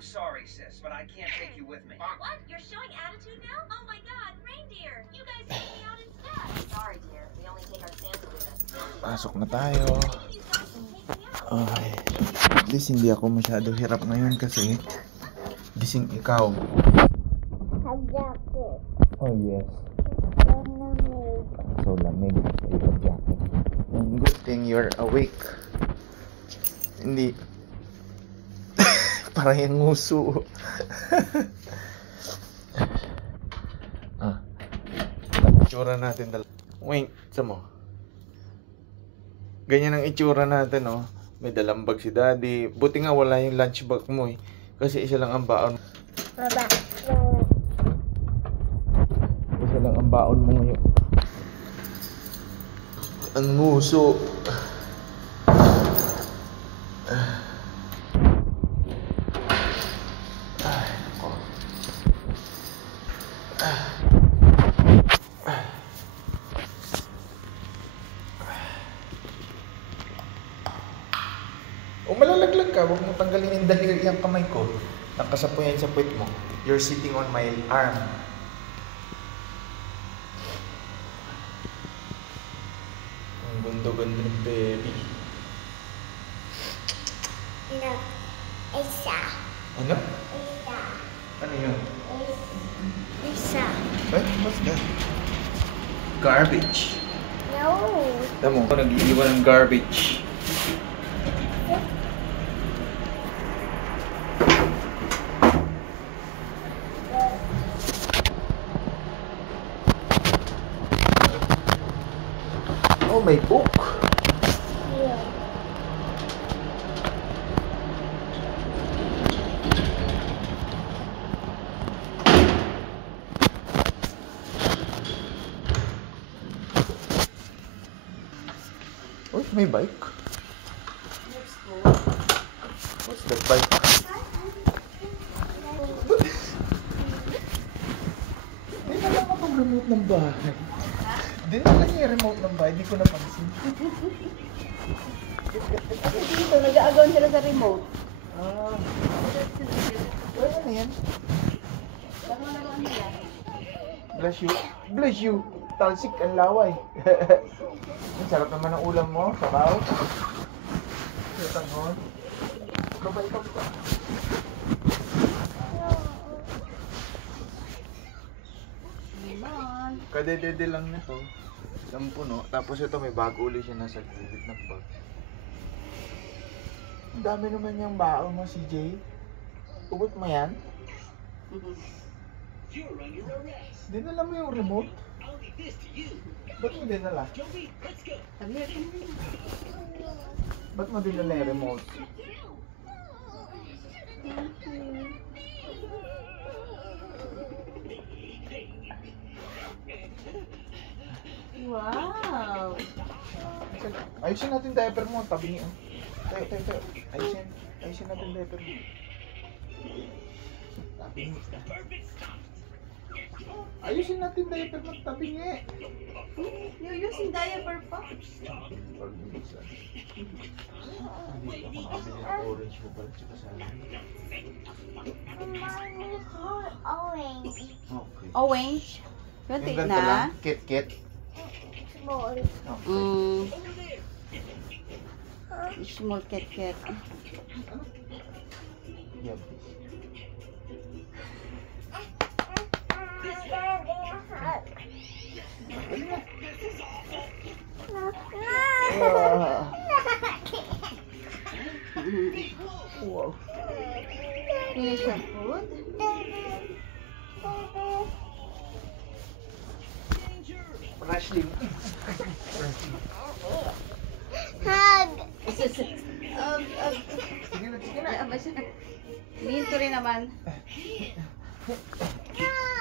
I'm sorry, sis, but I can't take you with me. What? You're showing attitude now? Oh my god, reindeer! You guys take me out instead! Sorry, dear. We only take our Santa with us. Pasok na tayo. Okay. At least hindi ako masyado hirap ngayon kasi gising ikaw. Oh yes. So lamig sa iyong jacket. And good thing you're awake. Hindi para yung nguso. Itsura natin wait, sa mo. Ganyan ang itsura natin, oh. May dalang bag si daddy. Buti nga wala yung lunch bag mo, eh. Kasi isa lang ang baon. Isa lang ang baon mo ngayon. Ang nguso. O malalaglag ka, huwag mo tanggalin yung daliri ang kamay ko. Nakasapuyan sa puwet mo. You're sitting on my arm. Ang gundo-gundo ng baby. No, isa. Ano? Isa. Ano yun? Isa. Eh, what's that? Garbage. No. Tama mo, nag-iiwan ng garbage. Oh, may book. Yeah. Oh, may bike. What's that bike? Di na lang akong remote ng bahay. Di na lang yung remote ng bahay. Di ko napansin. Kasi dito, nag-aagawan sila sa remote. Ah. Ano na yan? Saan mo nagawan nila? Bless you. Bless you. Talsik ang laway. Ang sarap naman ng ulam mo. Sabaw. Tanghon. Babay ka pa. Naman. Kadedede lang nito. Isang puno. Tapos ito may bago ulit siya nasa gilid ng bag. Ang dami naman yung baon mo, CJ. Ubot mo yan? Dinala mo yung remote? Ba't mo dinala? Ba't mo dinala yung remote? Wow! Ayusin natin diaper mo, tabi niyo. Tayo. Ayusin natin diaper mo. Tabi niyo. Ayusin natin diaper mo, tabi niyo. You're using diaper pa? Hindi ako nakabili ng orange mo pala tsaka sa akin. Orange. Okay. Orange? Kunti Yung ganito na? lang, kit-kit. Small. Okay. Small cat. Yan. Wow. Finish your food? Wrestling. Hug. Sige na. Minto rin naman.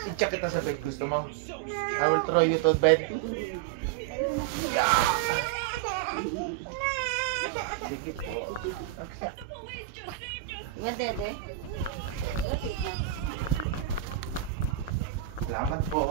I-check kita sa bed. Gusto mo? I will throw you to bed. Sige po. Diba, Dede? Salamat po.